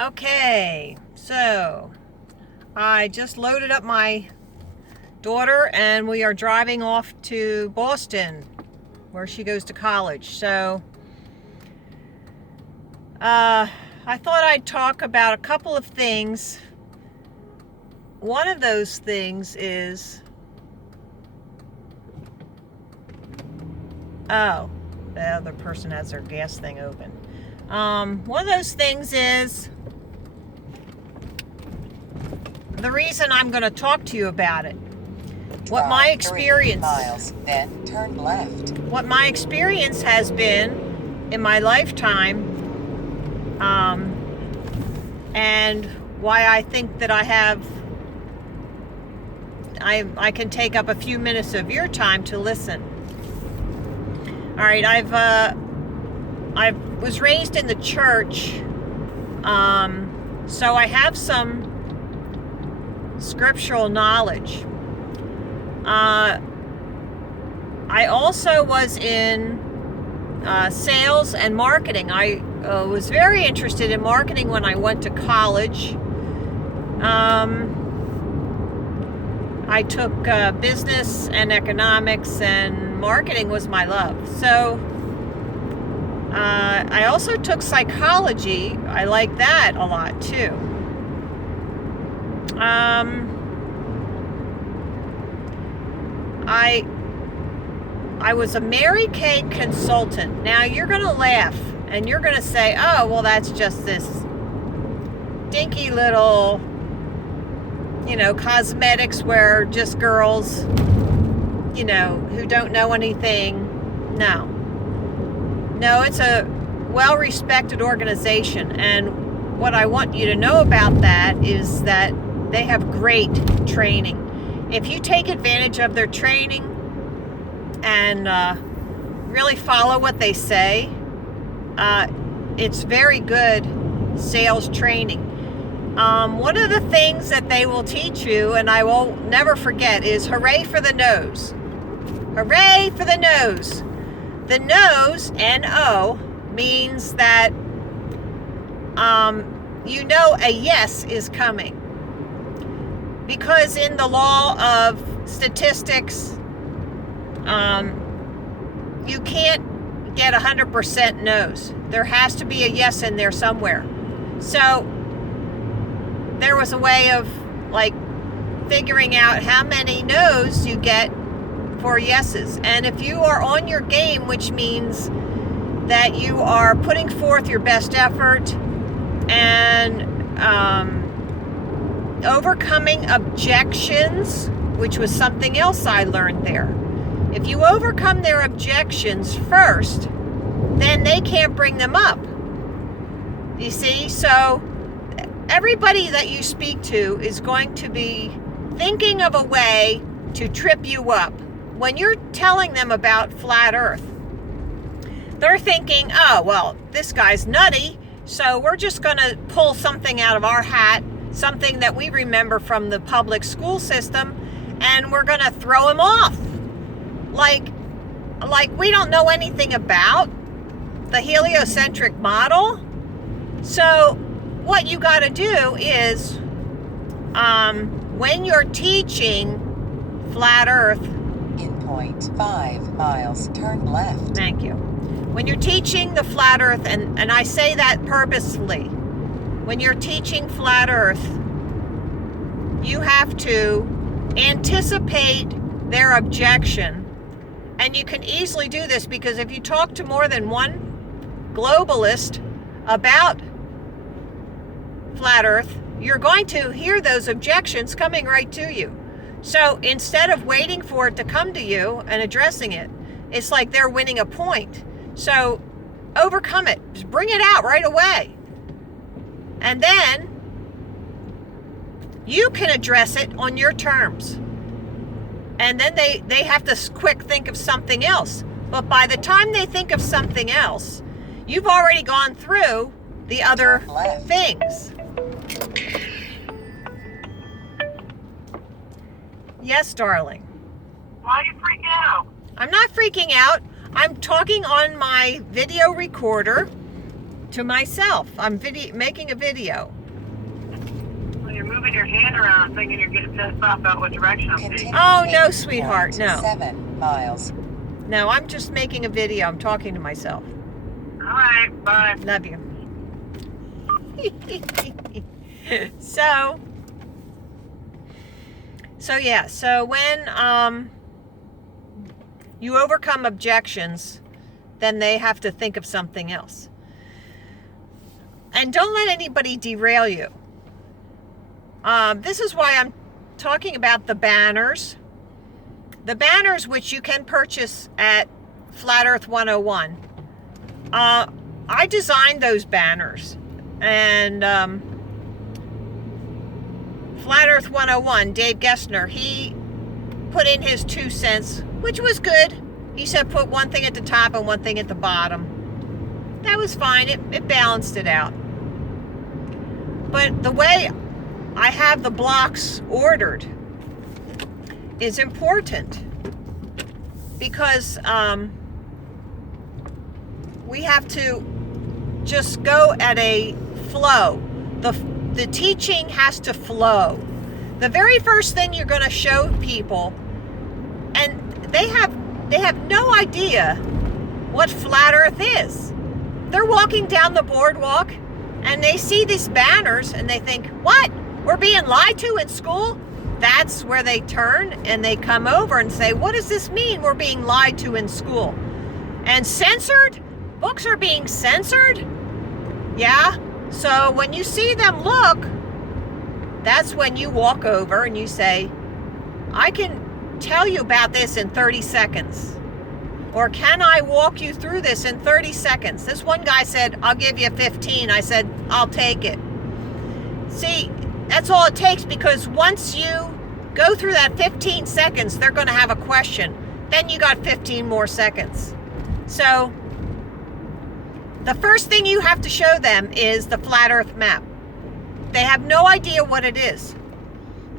Okay, so I just loaded up my daughter and we are driving off to Boston where she goes to college. So I thought I'd talk about a couple of things. One of those things is, oh, the other person has their gas thing open. One of those things is the reason I'm going to talk to you about it. What my experience, 3 miles, then turn left. What my experience has been in my lifetime, and why I think that I can take up a few minutes of your time to listen. All right, I was raised in the church, so I have some scriptural knowledge. I also was in sales and marketing. I was very interested in marketing when I went to college. I took business and economics, and marketing was my love. So I also took psychology. I like that a lot too. I was a Mary Kay consultant. Now you're going to laugh and you're going to say, oh, well, that's just this dinky little, cosmetics where just girls, who don't know anything. No, it's a well-respected organization. And what I want you to know about that is that they have great training. If you take advantage of their training and really follow what they say, it's very good sales training. One of the things that they will teach you, and I will never forget, is hooray for the nose. Hooray for the nose. The nose, N-O, means that a yes is coming. Because in the law of statistics, you can't get 100% no's. There has to be a yes in there somewhere. So there was a way of figuring out how many no's you get for yeses. And if you are on your game, which means that you are putting forth your best effort and overcoming objections, which was something else I learned there. If you overcome their objections first, then they can't bring them up. You see? So everybody that you speak to is going to be thinking of a way to trip you up. When you're telling them about flat Earth, they're thinking, oh, well, this guy's nutty, so we're just going to pull something out of our hat, something that we remember from the public school system, and we're going to throw him off. Like we don't know anything about the heliocentric model. So what you got to do is, when you're teaching flat Earth, in 0.5 miles, turn left. Thank you. When you're teaching the flat Earth, and I say that purposefully, when you're teaching flat Earth, you have to anticipate their objection. And you can easily do this because if you talk to more than one globalist about flat Earth, you're going to hear those objections coming right to you. So instead of waiting for it to come to you and addressing it, it's like they're winning a point. So overcome it. Just bring it out right away. And then you can address it on your terms. And then they have to quick think of something else. But by the time they think of something else, you've already gone through the other things. Yes, darling. Why are you freaking out? I'm not freaking out. I'm talking on my video recorder To myself. I'm making a video. When you're moving your hand around thinking you're getting pissed off about what direction I'm taking. Oh, no, sweetheart, no. 7 miles. No, I'm just making a video. I'm talking to myself. Alright, bye. Love you. So yeah, so when you overcome objections, then they have to think of something else. And don't let anybody derail you. This is why I'm talking about the banners. The banners which you can purchase at Flat Earth 101. I designed those banners. And Flat Earth 101, Dave Gessner, he put in his 2 cents, which was good. He said put one thing at the top and one thing at the bottom. That was fine. It balanced it out. But the way I have the blocks ordered is important because we have to just go at a flow. The teaching has to flow. The very first thing you're going to show people, and they have no idea what flat earth is. They're walking down the boardwalk and they see these banners and they think, what? We're being lied to in school? That's where they turn and they come over and say, what does this mean? We're being lied to in school. And censored? Books are being censored? Yeah? So when you see them look, that's when you walk over and you say, I can tell you about this in 30 seconds. Or can I walk you through this in 30 seconds? This one guy said, I'll give you 15. I said, I'll take it. See, that's all it takes, because once you go through that 15 seconds, they're going to have a question. Then you got 15 more seconds. So the first thing you have to show them is the flat earth map. They have no idea what it is.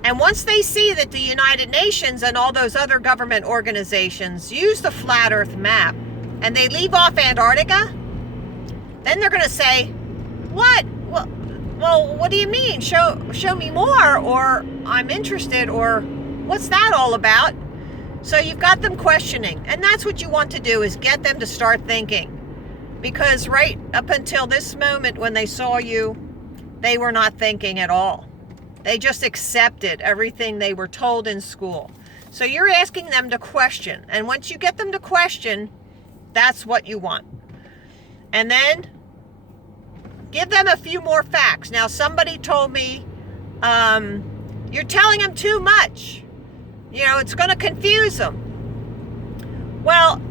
And once they see that the United Nations and all those other government organizations use the flat earth map and they leave off Antarctica, then they're going to say, what? Well, what do you mean? Show me more, or I'm interested, or what's that all about? So you've got them questioning, and that's what you want to do, is get them to start thinking. Because right up until this moment when they saw you, they were not thinking at all. They just accepted everything they were told in school. So you're asking them to question. And once you get them to question, that's what you want. And then give them a few more facts. Now, somebody told me, you're telling them too much. You know, it's going to confuse them. Well,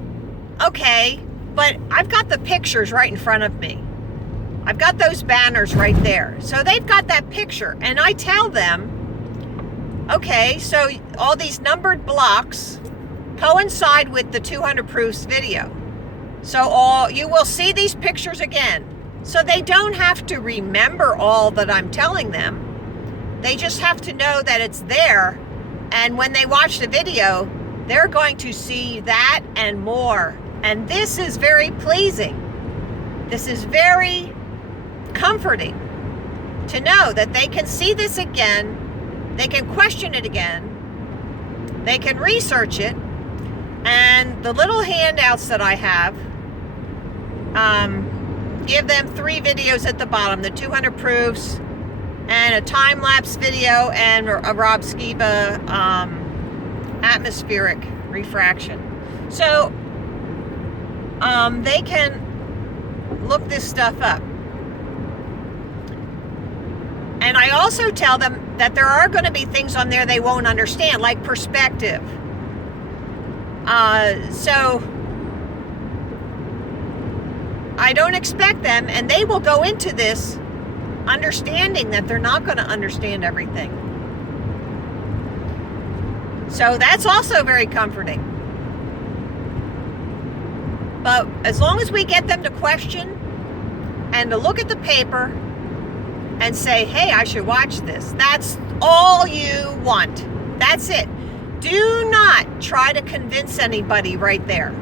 okay, but I've got the pictures right in front of me. I've got those banners right there. So they've got that picture. And I tell them, okay, so all these numbered blocks coincide with the 200 Proofs video. So you will see these pictures again. So they don't have to remember all that I'm telling them. They just have to know that it's there. And when they watch the video, they're going to see that and more. And this is very pleasing. This is very comforting to know that they can see this again, they can question it again, they can research it, and the little handouts that I have give them 3 videos at the bottom, the 200 proofs, and a time-lapse video, and a Rob Skiba atmospheric refraction. So they can look this stuff up. And I also tell them that there are going to be things on there they won't understand, like perspective. So I don't expect them, and they will go into this understanding that they're not going to understand everything. So that's also very comforting. But as long as we get them to question and to look at the paper and say, hey, I should watch this. That's all you want. That's it. Do not try to convince anybody right there.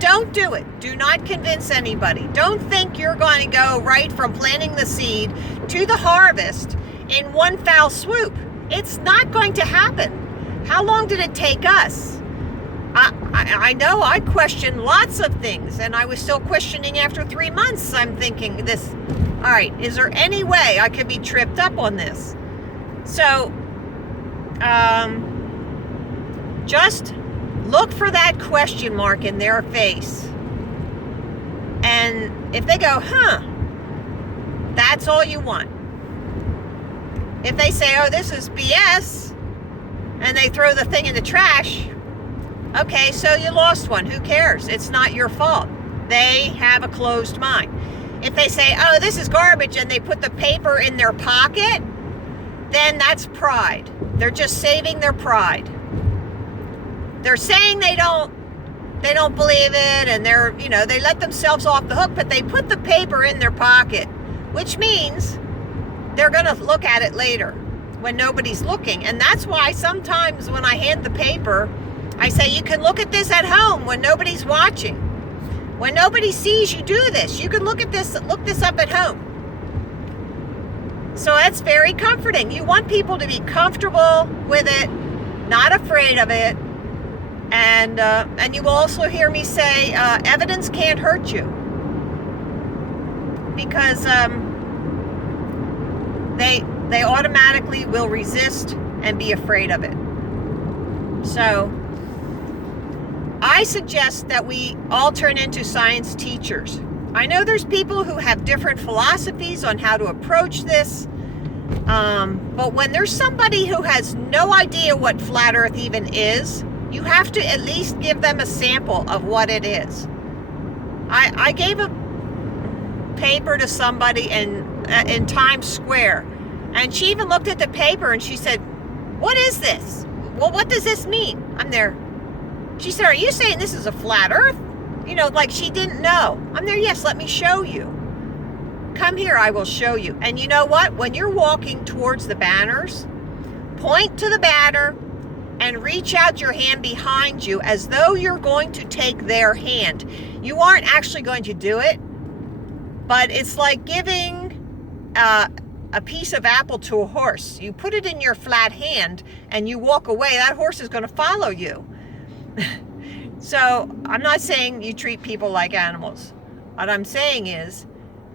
don't do it. Do not convince anybody. Don't think you're going to go right from planting the seed to the harvest in one foul swoop. It's not going to happen. How long did it take us? I know I questioned lots of things, and I was still questioning after 3 months. I'm thinking this, all right, is there any way I could be tripped up on this? So, just look for that question mark in their face. And if they go, that's all you want. If they say, oh, this is BS, and they throw the thing in the trash, okay, so you lost one. Who cares? It's not your fault. They have a closed mind. If they say, oh, this is garbage, and they put the paper in their pocket, then that's pride. They're just saving their pride. They're saying they don't believe it, and they let themselves off the hook, but they put the paper in their pocket, which means they're going to look at it later when nobody's looking. And that's why sometimes when I hand the paper, I say, you can look at this at home when nobody's watching. When nobody sees you do this, you can look this up at home. So that's very comforting. You want people to be comfortable with it, not afraid of it. And you will also hear me say, evidence can't hurt you. Because they automatically will resist and be afraid of it. So I suggest that we all turn into science teachers. I know there's people who have different philosophies on how to approach this, but when there's somebody who has no idea what flat Earth even is, you have to at least give them a sample of what it is. I gave a paper to somebody in Times Square, and she even looked at the paper and she said, what is this? Well, what does this mean? I'm there. She said, are you saying this is a flat Earth? Like she didn't know. I'm there, yes, let me show you. Come here, I will show you. And you know what? When you're walking towards the banners, point to the banner and reach out your hand behind you as though you're going to take their hand. You aren't actually going to do it, but it's like giving a piece of apple to a horse. You put it in your flat hand and you walk away. That horse is going to follow you. So I'm not saying you treat people like animals. What I'm saying is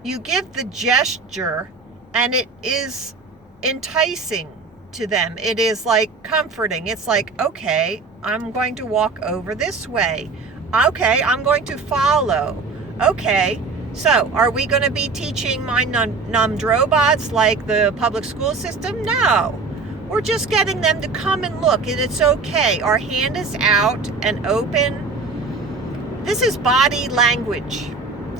you give the gesture and it is enticing to them. It is like comforting. It's like, okay, I'm going to walk over this way. Okay, I'm going to follow. Okay, so are we going to be teaching my numbed robots like the public school system? No. We're just getting them to come and look, and it's okay. Our hand is out and open. This is body language.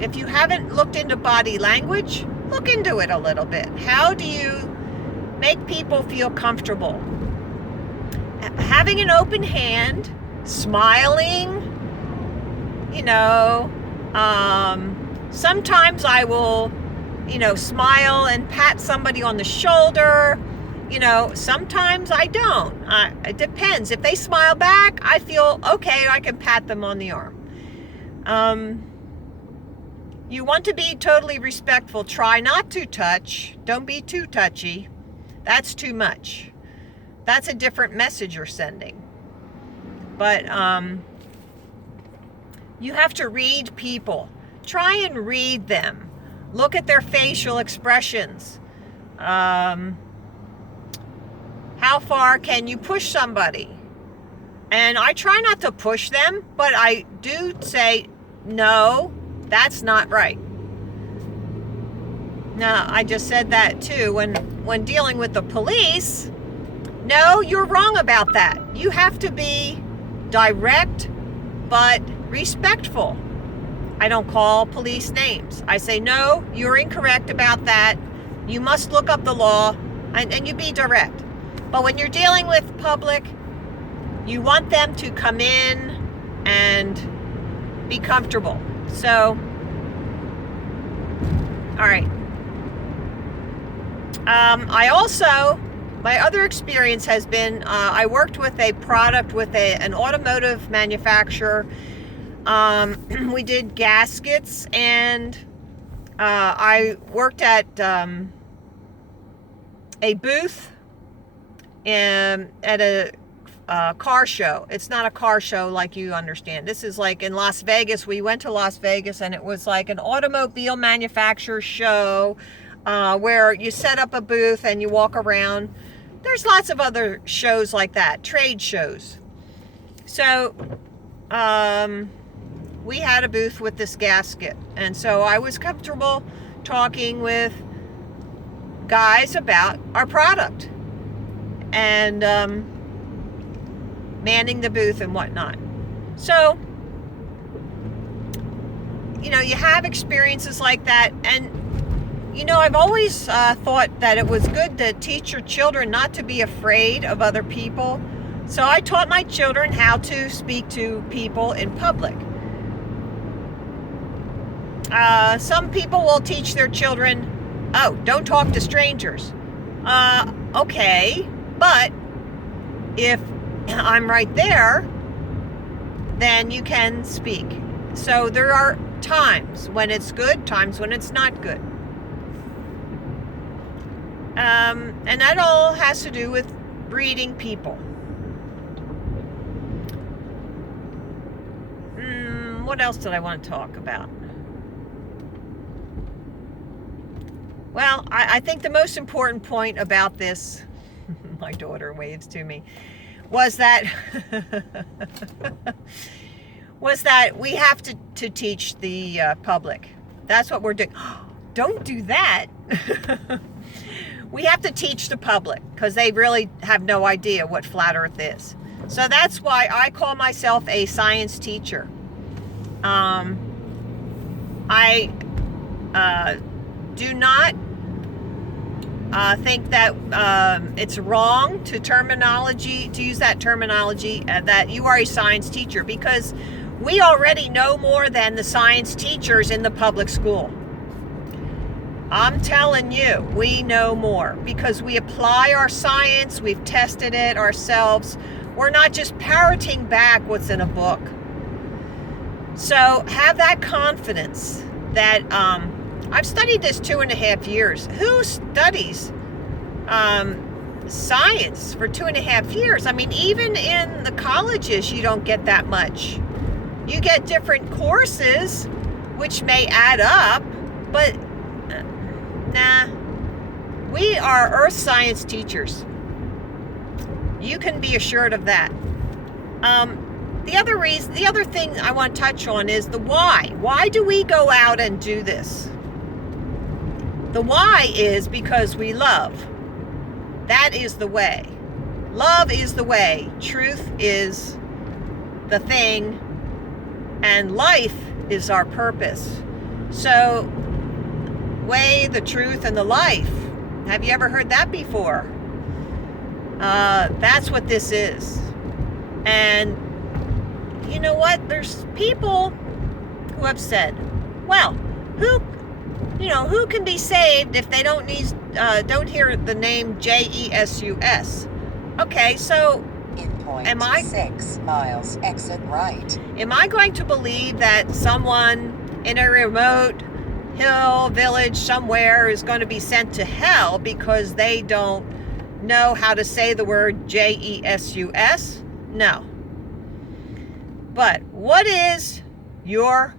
If you haven't looked into body language, look into it a little bit. How do you make people feel comfortable? Having an open hand, smiling, sometimes I will, smile and pat somebody on the shoulder. Sometimes I don't. It depends. If they smile back, I feel okay, I can pat them on the arm. You want to be totally respectful. Try not to touch. Don't be too touchy. That's too much. That's a different message you're sending. But you have to read people. Try and read them. Look at their facial expressions. How far can you push somebody? And I try not to push them, but I do say, no, that's not right. Now, I just said that too. When dealing with the police, no, you're wrong about that. You have to be direct, but respectful. I don't call police names. I say, no, you're incorrect about that. You must look up the law, and you be direct. But when you're dealing with public, you want them to come in and be comfortable. So, all right. My other experience has been, I worked with a product with an automotive manufacturer. We did gaskets, and I worked at a booth at a car show. It's not a car show like you understand. This is like in Las Vegas. We went to Las Vegas, and it was like an automobile manufacturer show where you set up a booth and you walk around. There's lots of other shows like that, trade shows. So we had a booth with this gasket, and so I was comfortable talking with guys about our product and manning the booth and whatnot. So, you know, you have experiences like that. And, you know, I've always thought that it was good to teach your children not to be afraid of other people. So I taught my children how to speak to people in public. Some people will teach their children, oh, don't talk to strangers. Okay, but if I'm right there, then you can speak. So there are times when it's good, times when it's not good. And that all has to do with reading people. What else did I want to talk about? Well, I think the most important point about this, my daughter waves to me, was that we have to teach the public. That's what we're doing. Don't do that. We have to teach the public because they really have no idea what flat Earth is. So that's why I call myself a science teacher. I do not think that it's wrong to use that terminology that you are a science teacher, because we already know more than the science teachers in the public school. I'm telling you, we know more because we apply our science, we've tested it ourselves. We're not just parroting back what's in a book. So have that confidence that I've studied this 2.5 years. Who studies science for 2.5 years? I mean, even in the colleges, you don't get that much. You get different courses, which may add up, but nah. We are earth science teachers. You can be assured of that. The other thing I want to touch on is the why. Why do we go out and do this? The why is because we love. That is the way. Love is the way. Truth is the thing. And life is our purpose. So, way, the truth, and the life. Have you ever heard that before? That's what this is. And you know what? There's people who have said, well, who can be saved if they don't hear the name Jesus? Okay, so am I 6 miles exit right? Am I going to believe that someone in a remote hill village somewhere is going to be sent to hell because they don't know how to say the word Jesus? No. But what is your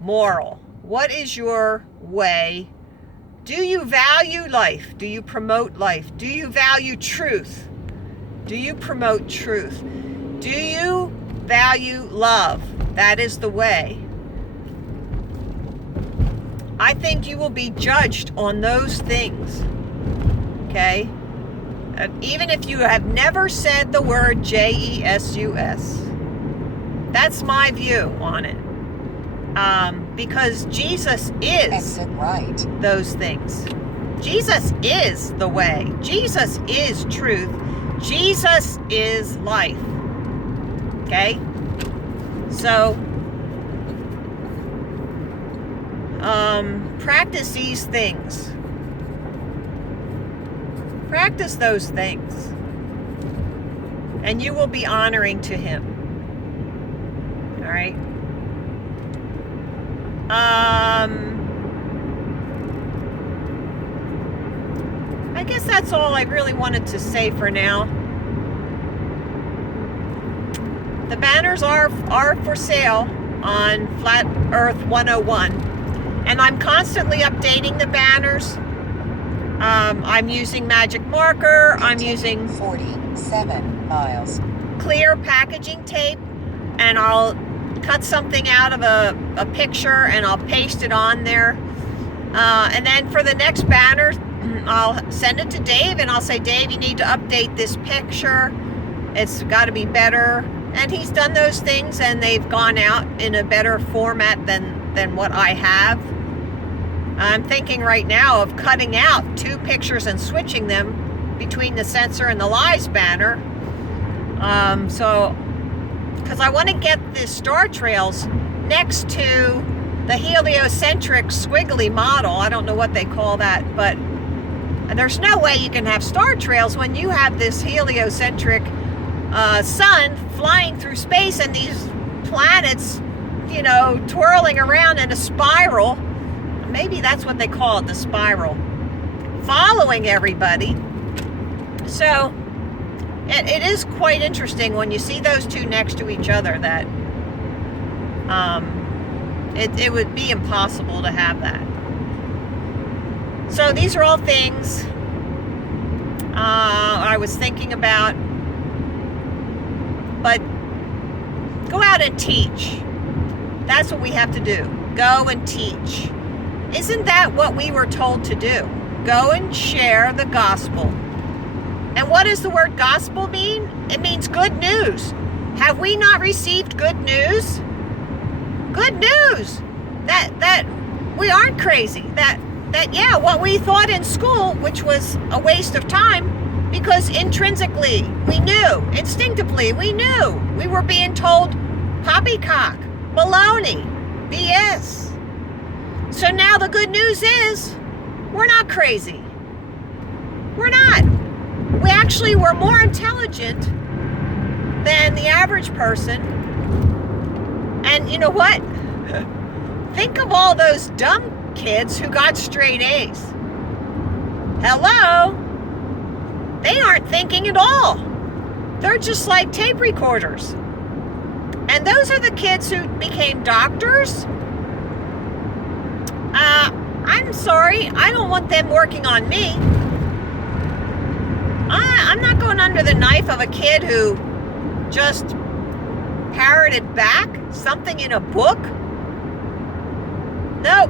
moral? What is your way? Do you value life? Do you promote life? Do you value truth? Do you promote truth? Do you value love? That is the way. I think you will be judged on those things. Okay? Even if you have never said the word Jesus. That's my view on it. Because Jesus is exit right. Those things. Jesus is the way. Jesus is truth. Jesus is life. Okay? So, practice these things. Practice those things. And you will be honoring to Him. right? I guess that's all I really wanted to say for now. The banners are for sale on Flat Earth 101, and I'm constantly updating the banners. I'm using magic marker. I'm using 47 miles. clear packaging tape, and I'll cut something out of a picture and I'll paste it on there. And then for the next banner, I'll send it to Dave and I'll say, Dave, you need to update this picture. It's got to be better. And he's done those things and they've gone out in a better format than what I have. I'm thinking right now of cutting out 2 pictures and switching them between the Censor and the Lies banner. Because I want to get the star trails next to the heliocentric squiggly model. I don't know what they call that, but there's no way you can have star trails when you have this heliocentric sun flying through space and these planets, twirling around in a spiral. Maybe that's what they call it, the spiral, following everybody. So it is quite interesting when you see those 2 next to each other that it would be impossible to have that. So these are all things I was thinking about. But go out and teach. That's what we have to do. Go and teach. Isn't that what we were told to do? Go and share the gospel. And what does the word gospel mean? It means good news. Have we not received good news? Good news. That we aren't crazy. That yeah, what we thought in school, which was a waste of time, because intrinsically we knew, instinctively we knew. We were being told poppycock, baloney, BS. So now the good news is we're not crazy. We're not. We actually were more intelligent than the average person. And you know what? Think of all those dumb kids who got straight A's. Hello? They aren't thinking at all. They're just like tape recorders. And those are the kids who became doctors. I'm sorry, I don't want them working on me. I'm not going under the knife of a kid who just parroted back something in a book. No.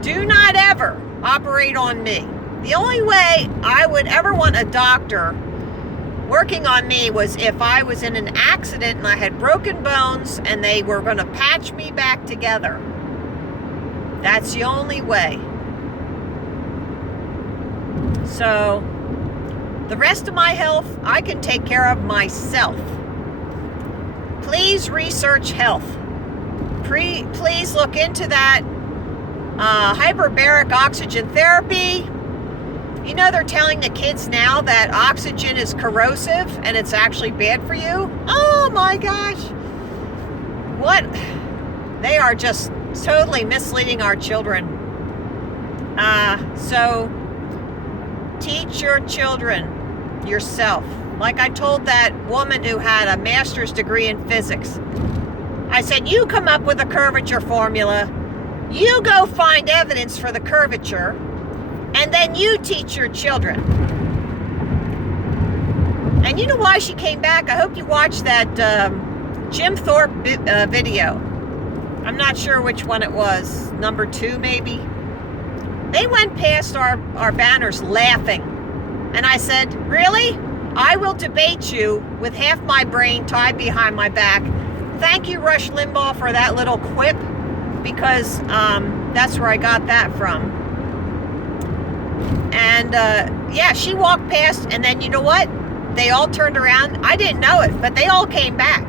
Do not ever operate on me. The only way I would ever want a doctor working on me was if I was in an accident and I had broken bones and they were going to patch me back together. That's the only way. So, the rest of my health, I can take care of myself. Please research health. Please look into that hyperbaric oxygen therapy. You know, they're telling the kids now that oxygen is corrosive and it's actually bad for you. Oh my gosh. What? They are just totally misleading our children. So teach your children yourself. Like I told that woman who had a master's degree in physics. I said, you come up with a curvature formula. You go find evidence for the curvature. And then you teach your children. And you know why she came back? I hope you watched that Jim Thorpe video. I'm not sure which one it was. Number 2, maybe. They went past our banners laughing. And I said, really? I will debate you with half my brain tied behind my back. Thank you, Rush Limbaugh, for that little quip. Because that's where I got that from. And yeah, she walked past, and then you know what? They all turned around. I didn't know it, but they all came back.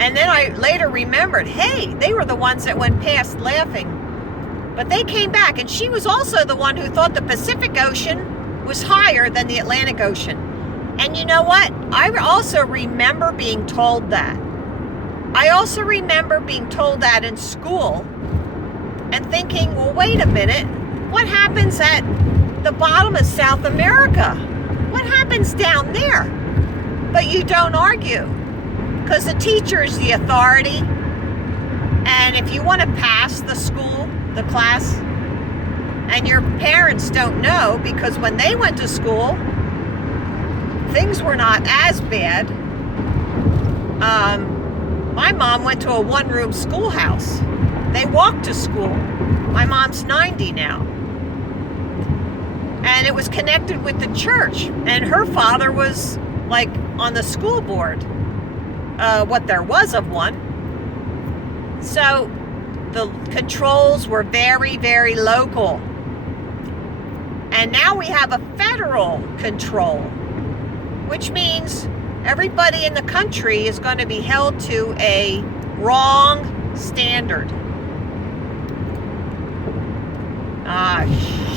And then I later remembered, hey, they were the ones that went past laughing. But they came back, and she was also the one who thought the Pacific Ocean was higher than the Atlantic Ocean. And you know what? I also remember being told that. I also remember being told that in school and thinking, well, wait a minute, what happens at the bottom of South America? What happens down there? But you don't argue, because the teacher is the authority. And if you want to pass the school, the class, and your parents don't know, because when they went to school, things were not as bad. My mom went to a one-room schoolhouse. They walked to school. My mom's 90 now. And it was connected with the church. And her father was like on the school board, what there was of one. So the controls were very, very local. And now we have a federal control, which means everybody in the country is going to be held to a wrong standard. Ah,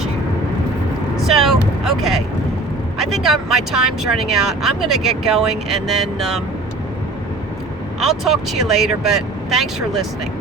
shoot. So, okay. I think my time's running out. I'm going to get going, and then I'll talk to you later, but thanks for listening.